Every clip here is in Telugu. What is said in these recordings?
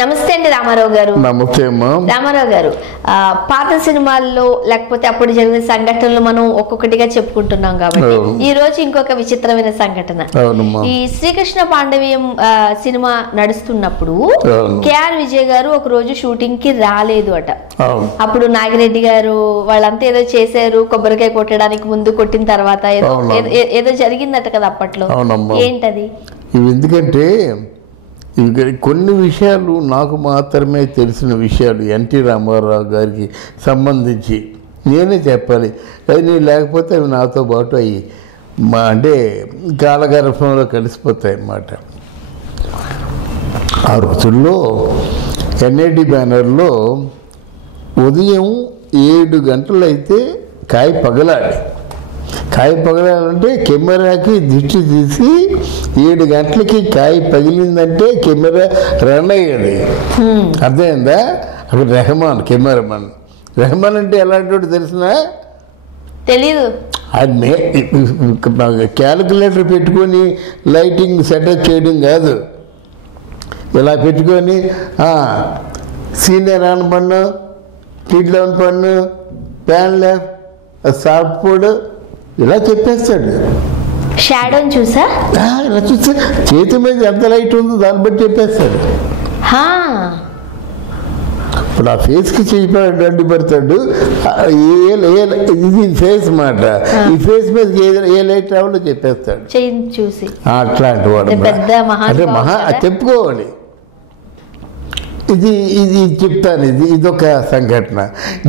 నమస్తే అండి రామారావు గారు. నమస్తే అమ్మా. రామారావు గారు, పాత సినిమాల్లో లేకపోతే అప్పుడు జరిగిన సంఘటనలు మనం ఒక్కొక్కటిగా చెప్పుకుంటున్నాం కాబట్టి ఈ రోజు ఇంకొక విచిత్రమైన సంఘటన. ఈ శ్రీకృష్ణ పాండవీయం సినిమా నడుస్తున్నప్పుడు కేఆర్ విజయ్ గారు ఒక రోజు షూటింగ్ కి రాలేదు అట. అప్పుడు నాగిరెడ్డి గారు వాళ్ళంతా ఏదో చేశారు, కొబ్బరికాయ కొట్టడానికి ముందు కొట్టిన తర్వాత ఏదో జరిగిందట కదా అప్పట్లో. ఏంటది? ఎందుకంటే కొన్ని విషయాలు నాకు మాత్రమే తెలిసిన విషయాలు ఎన్టీ రామారావు గారికి సంబంధించి నేనే చెప్పాలి. అది లేకపోతే అవి నాతో పాటు అవి అంటే కాలగర్భంలో కలిసిపోతాయి అన్నమాట. ఆ రోజుల్లో ఎన్ఐడి బ్యానర్లో ఉదయం 7 గంటలైతే కాయ పగలాలంటే కెమెరాకి దిష్టి తీసి 7 గంటలకి కాయ పగిలిందంటే కెమెరా రన్ అయ్యేది. అర్థమైందా? అక్కడ రెహమాన్ అంటే ఎలాంటి తెలిసినా తెలీదు. అది క్యాలిక్యులేటర్ పెట్టుకొని లైటింగ్ సెటప్ చేయడం కాదు. ఇలా పెట్టుకొని సీనియర్ ఆన్ పన్ను, టీడ్ లెవెన్ పన్ను, ప్యాన్ లెఫ్ట్, సాఫ్ట్ ఫుడ్ ఇలా చెప్పేస్తాడు. షాడోని చూసా ఇలా చూస్తే చేతి మీద ఎంత లైట్ ఉందో దాన్ని బట్టి చెప్పేస్తాడు. ఇప్పుడు ఆ ఫేస్కి చేయి పెడతాడు. ఇది ఫేస్ మాట, ఈ ఫేస్ మీద ఏ లైట్ రావాలో చెప్పేస్తాడు చూసి. అట్లాంటి వాడు అంటే చెప్పుకోవాలి. ఇది చెప్తాను. ఇదొక సంఘటన.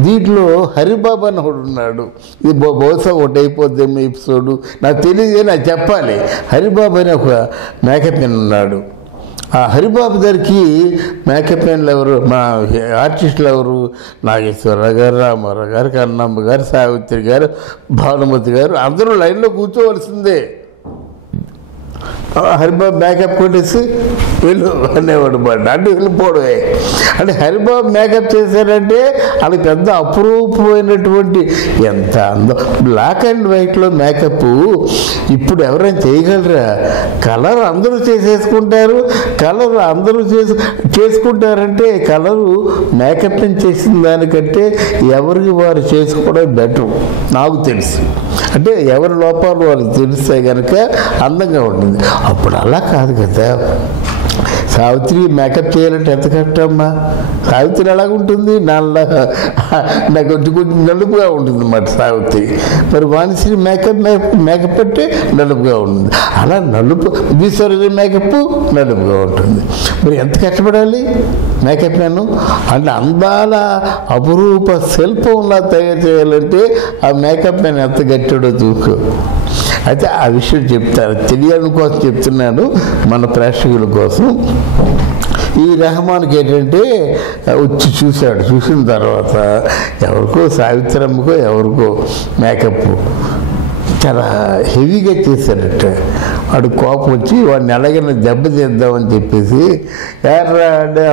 దీంట్లో హరిబాబు అని ఒకడు ఉన్నాడు. ఇది బహుశా ఒకటి అయిపోద్దేమో ఎపిసోడ్, నాకు తెలియదు, నాకు చెప్పాలి. హరిబాబు అని ఒక మేకప్ మెన్ ఉన్నాడు. ఆ హరిబాబు గారికి మేకప్ మెన్లు ఎవరు, మా ఆర్టిస్టులు ఎవరు? నాగేశ్వరరావు గారు, రామారావు గారు, కన్నమ్మ గారు, సావిత్రి గారు, భానుమతి గారు అందరూ లైన్లో కూర్చోవలసిందే. హరిబాబు మేకప్ కొట్టేసి వెళ్ళు అనేవాడు మాట. అంటే వెళ్ళిపోవడమే. అంటే హరిబాబు మేకప్ చేశారంటే అది పెద్ద అపురూపమైనటువంటి ఎంత అందం. బ్లాక్ అండ్ వైట్లో మేకప్ ఇప్పుడు ఎవరైనా చేయగలరా? కలర్ అందరూ చేసేసుకుంటారు. కలర్ అందరూ చేసుకుంటారంటే కలరు మేకప్ చేసిన దానికంటే ఎవరికి వారు చేసుకోవడం బెటర్ నాకు తెలుసు. అంటే ఎవరి లోపాలు వారికి తెలిస్తే కనుక అందంగా ఉంటుంది. అప్పుడు అలా కాదు కదా. సావిత్రి మేకప్ చేయాలంటే ఎంత కష్టమ్మా. సావిత్రి ఎలాగుంటుంది? నాకు కొంచెం నలుపుగా ఉంటుంది అన్నమాట సావిత్రి. మరి వాణిశ్రీ మేకప్ అంటే నలుపుగా ఉంటుంది. అలా నలుపు విశ్వరజ మేకప్ నలుపుగా ఉంటుంది. మరి ఎంత కష్టపడాలి మేకప్ మ్యాన్? అంటే అందాల అపురూప శిల్పంలా తయారు చేయాలంటే ఆ మేకప్ మ్యాన్ ఎంత గట్టాడో చూసుకో. అయితే ఆ విషయం చెప్తాను, తెలియని కోసం చెప్తున్నాను మన ప్రేక్షకుల కోసం. ఈ రెహమాన్కి ఏంటంటే వచ్చి చూశాడు. చూసిన తర్వాత ఎవరికో సావిత్రమ్మకో ఎవరికో మేకప్ చాలా హెవీగా చేశాడట. వాడు కోపం వచ్చి వాడిని ఎలాగైనా దెబ్బ తీద్దామని చెప్పేసి ఏర్రా అంటే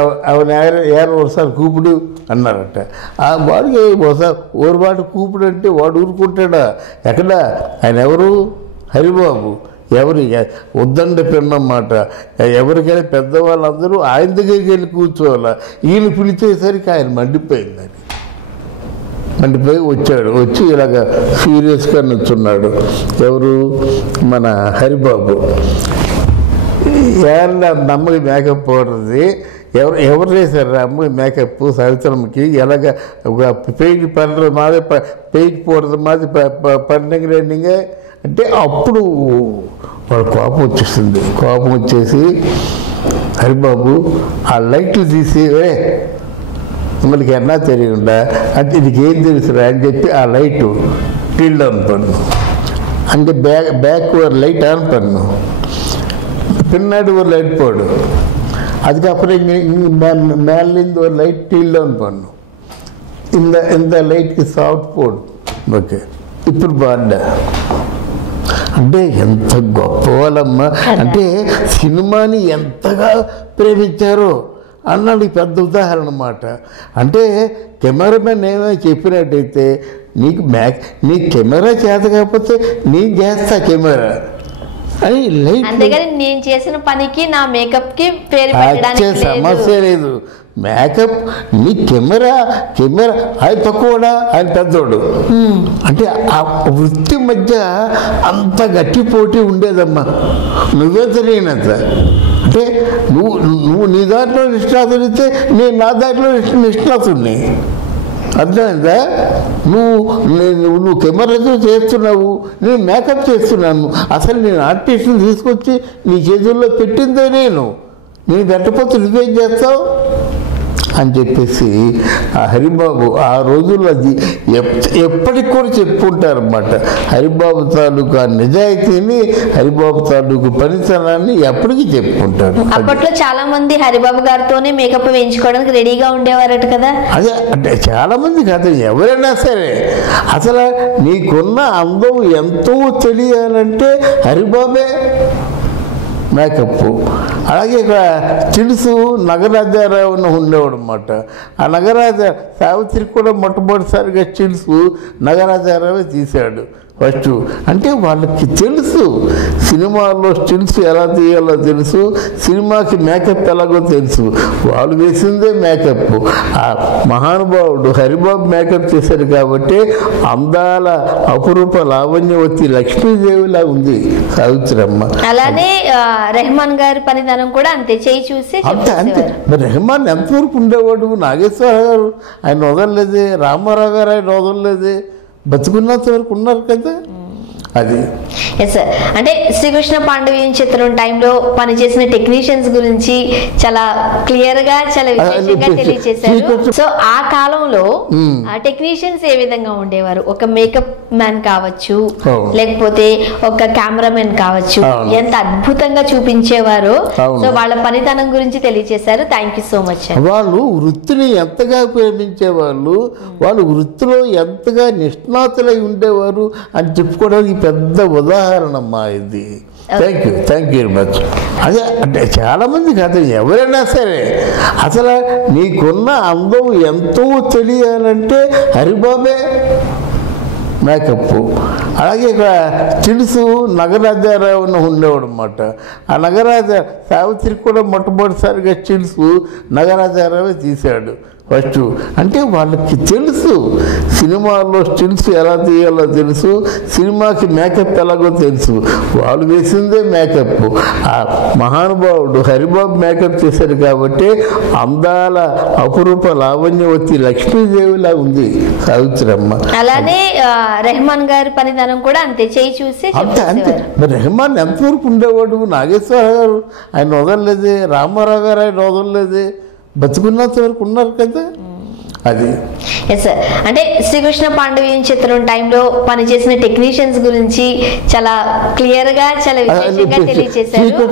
ఏర ఒకసారి కూపుడు అన్నారట. ఆ వాడికి ఒకసారి ఓరుబాటు కూపుడు అంటే వాడు ఊరుకుంటాడా? ఎక్కడ ఆయన ఎవరు? హరిబాబు. ఎవరు వద్దండి పిన్నమాట. ఎవరికైనా పెద్దవాళ్ళందరూ ఆయన దగ్గరికి వెళ్ళి కూర్చోవాలా. ఈయన పిలిచేసరికి ఆయన మండిపోయిందని. మండిపోయి వచ్చాడు. వచ్చి ఇలాగ సీరియస్గా నుంచున్నాడు. ఎవరు? మన హరిబాబు. ఏమన్నా అమ్మకి మేకప్ పోడుతుంది. ఎవరు చేశారు అమ్మకి మేకప్? సావిత్రమ్మకి ఎలాగ ఒక పెయింట్ పనులు మాదే పెయింట్ పోడదు మాది పండింగ్ అంటే అప్పుడు వాడు కోపం వచ్చేసింది. కోపం వచ్చేసి హరిబాబు ఆ లైట్లు తీసి మనకి ఎన్నా తెలియకుండా అంటే నీకేం తెలుసురా అని చెప్పి ఆ లైట్ టీల్డ్ ఆన్ పన్ను. అంటే బ్యాక్ ஒரு லைட் ஆன் பண்ணும், பின்னாடி ஒரு லைட் போடும், அதுக்கப்புறம் மேலேருந்து ஒரு லைட் டீல் டவுன் பண்ணும். இந்த லைట్కి సాఫ్ట్ పోడు. ఓకే ఇప్పుడు బాగుందా? అంటే ఎంత గొప్ప వాళ్ళమ్మా. అంటే సినిమాని ఎంతగా ప్రేమించారో అన్నాడు. పెద్ద ఉదాహరణ అన్నమాట. అంటే కెమెరామెన్ ఏమైనా చెప్పినట్టయితే నీ కెమెరా చేత కాకపోతే నేను చేస్తా కెమెరా అని లైట్ అంతేగాని నేను చేసిన పనికి నా మేకప్ కి పేరు పెట్టడానికి సమస్య లేదు. మేకప్ నీ కెమెరా ఆయన తక్కువడా ఆయన పెద్దోడు అంటే ఆ వృత్తి మధ్య అంత గట్టి పోటీ ఉండేదమ్మా. నువ్వే తెలియనంత అంటే నువ్వు నీ దాంట్లో నిష్ణాతుడితే నేను నా దాంట్లో నిష్ణాతుడిని. అర్థమైందా? నువ్వు కెమెరాతో చేస్తున్నావు, నేను మేకప్ చేస్తున్నాను. అసలు నేను ఆర్టిస్ట్ని తీసుకొచ్చి నీ చేతుల్లో పెట్టిందే నేను పెట్టకపోతే నువ్వేం చేస్తావు అని చెప్పేసి ఆ హరిబాబు ఆ రోజుల్లో అది ఎప్పటికి కూడా చెప్పుకుంటారన్నమాట. హరిబాబు తాలూకా నిజాయితీని, హరిబాబు తాలూకు పనితనాన్ని ఎప్పటికీ చెప్పుకుంటారు. అప్పట్లో చాలా మంది హరిబాబు గారితోనే మేకప్ వేయించుకోవడానికి రెడీగా ఉండేవారట కదా. అదే అంటే చాలా మంది కాదు, ఎవరైనా సరే అసలు నీకున్న అందం ఎంతో తెలియాలంటే హరిబాబే మేకప్. అలాగే ఇక్కడ తెలుసు నగరాజారావు ఉండేవాడు అన్నమాట. ఆ నగరాజా సావిత్రికి కూడా మొట్టమొదటిసారిగా తెలుసు నగరాజారావే తీశాడు ఫస్ట్. అంటే వాళ్ళకి తెలుసు సినిమాలో స్టిల్స్ ఎలా తీయాలో తెలుసు, సినిమాకి మేకప్ ఎలాగో తెలుసు. వాళ్ళు వేసిందే మేకప్. ఆ మహానుభావుడు హరిబాబు మేకప్ చేశాడు కాబట్టి అందాల అపురూప లావణ్యవతి లక్ష్మీదేవిలా ఉంది సావిత్రమ్మ. అలానే రెహమాన్ గారి పనితనం కూడా అంతే, చేయి చూసి అంతే. మరి రెహమాన్ ఎంతవరకు ఉండేవాడు? నాగేశ్వర గారు ఆయన వదలలేదే, రామారావు గారు ఆయన వదలలేదే, బతుకున్నంత వరకు ఉన్నారు కదా. అది అంటే శ్రీకృష్ణ పాండవీయం చిత్రం టైంలో పనిచేసిన టెక్నీషియన్స్ గురించి చాలా క్లియర్ గా చాలా విశేషంగా తెలియజేశారు. సో ఆ కాలంలో టెక్నీషియన్స్ ఏ విధంగా ఉండేవారు, ఒక మేకప్ మ్యాన్ కావచ్చు, లేకపోతే ఒక కెమెరామెన్ కావచ్చు, ఎంత అద్భుతంగా చూపించేవారు. సో వాళ్ళ పనితనం గురించి తెలియజేశారు. Thank you so much. వాళ్ళు వృత్తిని ఎంతగా ప్రేమించేవాళ్ళు, వాళ్ళు వృత్తిలో ఎంతగా నిష్ణాతులై ఉండేవారు అని చెప్పుకోవడానికి పెద్ద ఉదాహరణ అమ్మా ఇది. Thank you very much. అదే అంటే చాలా మంది కాదు, ఎవరైనా సరే అసలు నీకున్న అందం ఎంతో తెలియాలంటే హరిబాబే మేకప్. అలాగే ఇక్కడ తెలుసు నగరాజారావు ఉండేవాడు అన్నమాట. ఆ నగరాజా సావిత్రికి కూడా మొట్టమొదటిసారిగా తెలుసు నగరాజారావే తీశాడు ఫస్ట్. అంటే వాళ్ళకి తెలుసు సినిమాలో స్టిల్స్ ఎలా తీయాలో తెలుసు, సినిమాకి మేకప్ ఎలాగో తెలుసు. వాళ్ళు వేసిందే మేకప్. ఆ మహానుభావుడు హరిబాబు మేకప్ చేశాడు కాబట్టి అందాల అపురూప లావణ్యవతి లక్ష్మీదేవిలా ఉంది సావిత్రమ్మ. అలానే రెహమాన్ గారి పనితనం కూడా అంతే, చేయి చూసి అంతే. మరి రెహమాన్ ఎంతవరకు ఉండేవాడు? నాగేశ్వర గారు ఆయన వదలలేదే, రామారావు గారు ఆయన వదలలేదే, బతుకున్నంత వరకు ఉన్నారు కదా. అది అంటే శ్రీకృష్ణ పాండవీయం చిత్రం టైంలో పనిచేసిన టెక్నీషియన్స్ గురించి చాలా క్లియర్ గా చాలా విశేషంగా తెలియజేశారు.